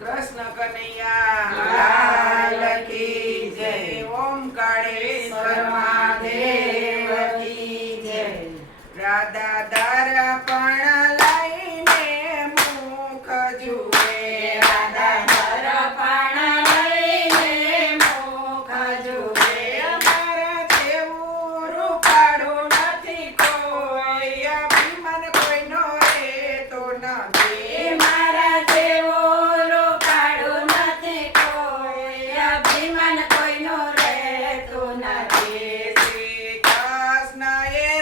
કૃષ્ણ કનૈયા લાલ કી જય. ઓમકારેશ્વર મહાદેવ કી જય. રાધા દર્પણ લઈને મુખ જુએ, રાધા દર્પણ લઈને મુખ જુએ. મારા જેવું રૂપાળું નથી કોઈ, અભિમાન કોઈનો રહેતો નથી. મારા જેવું રૂપાળું નથી કોઈ, અભિમાન કોઈનો રહેતો નથી. શ્રી કૃષ્ણએ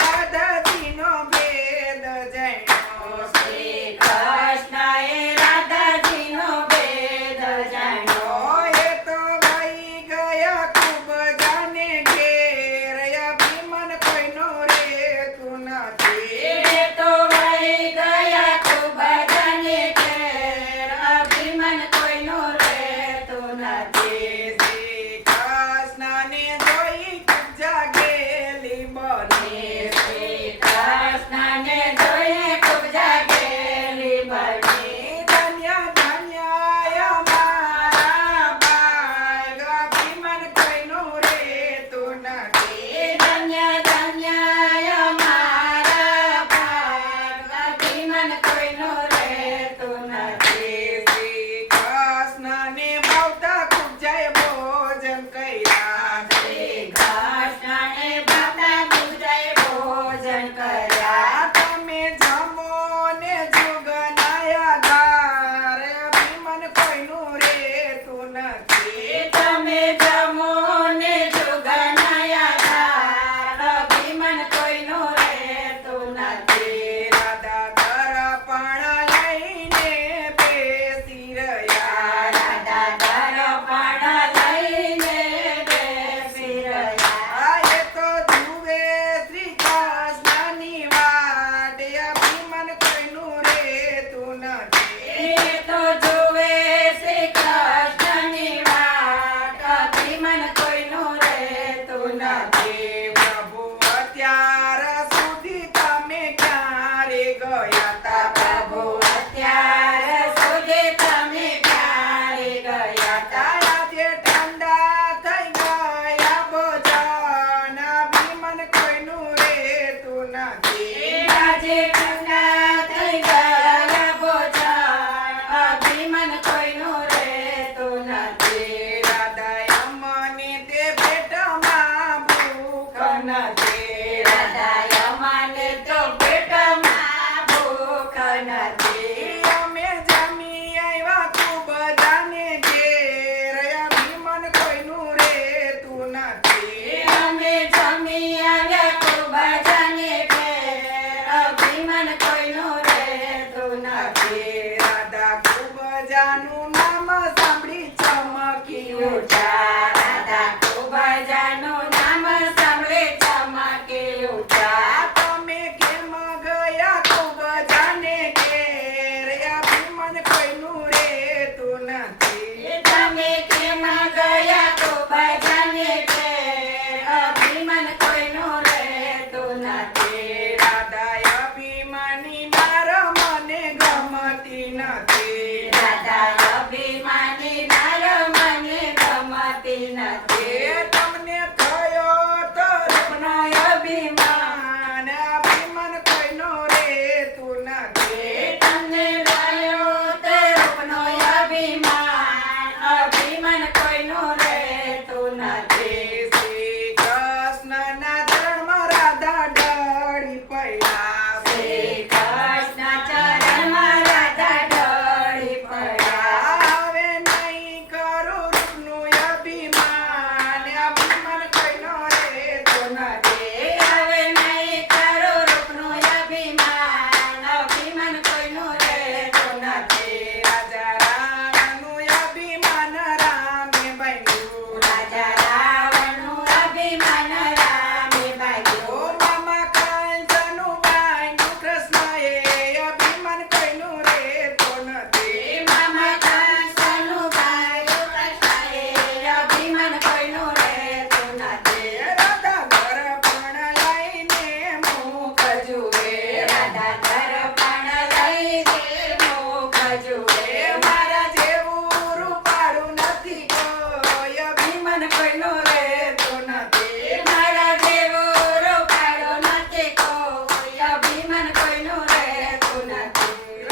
રાધાજીનો ભેદ જાણ્યો, શ્રી કૃષ્ણએ રાધાજીનો ભેદ જાણ્યો. એ તો વહી ગયા ખૂબ જાને ઘેર, અભિમાન કોઈનો રહેતું નથી. એ તો વહી ગયા ખૂબ જાને ઘેર, અભિમાન કોઈનો રહેતું નથી. શ્રી કૃષ્ણને જોઈ ખૂબ જાગેલી બની, શ્રી કૃષ્ણને જોઈ ખૂબ જાગેલી બની. ધન્ય ધન્ય અમારા ભાગ, અભિમાન કોઈનું રહેતું નથી. ધન્ય ધન્ય અમારા ભાગ, અભિમાન કોઈનું રહેતું નથી. શ્રી કૃષ્ણને ભાવતા ખૂબ જાય ભોજન કર્યા, શ્રી કૃષ્ણને ભાવતા ખૂબ જાય ભોજન કર્યા. તમે જમો ને જુગનાયા ઘાર, અભિમાન કોઈનું રહેતું નથી. તમે જમો ને જુગનાયા ઘાર, અભિમાન કોઈનું રહેતું નથી. રાધા દર્પણ લઈને બેસી રહ્યા, રાધા દર્પણ લઈને બેસી રહ્યા. એ તો જુએ શ્રી કૃષ્ણની વાટ, અભિમાન કોઈનું રહેતું નથી. એ તો જુએ શ્રી કૃષ્ણની વાટ, અભિમાન કોઈનું રહેતું નથી. પ્રભુ અત્યાર સુધી તમે ક્યારે ગયા તા, પ્રભુ અત્યાર સુધી તમે ક્યારે ગયા તા. આજે ઠંડા થઈ ગયા ભોજન, અભિમાન કોઈનું રહેતું નથી. આજે ઠંડા થઈ ગયા ભોજન, અભિમાન કોઈનું રહેતું નથી. રાધા અમને તે ભેટમાં ભૂખ નથી, રાધા અમને તો ભેટમાં ભૂખ નથી. અમે જમી આવ્યા ખૂબ જાને ઘેર, અભિમાન કોઈનું રહેતું નથી. અમે જમી આવ્યા ખૂબ જાને ઘેર, અભિમાન કોઈનું રહેતું નથી. રાધા ખૂબ જાનું નામ સાંભળી ચમકી ઉઠ્યા, રાધા ખૂબ જાનું નામ સાંભળી ચમકી ઉઠ્યા. તમે કેમ ગયા ખૂબ જાને ઘેર, અભિમાન કોઈનું રહેતું નથી. તમે કેમ ગયા ખૂબ જાને ઘેર, અભિમાન કોઈનું રહેતું નથી. રાધા અભિમાની નાર મને ગમતી નથી, રાધા અભિમાન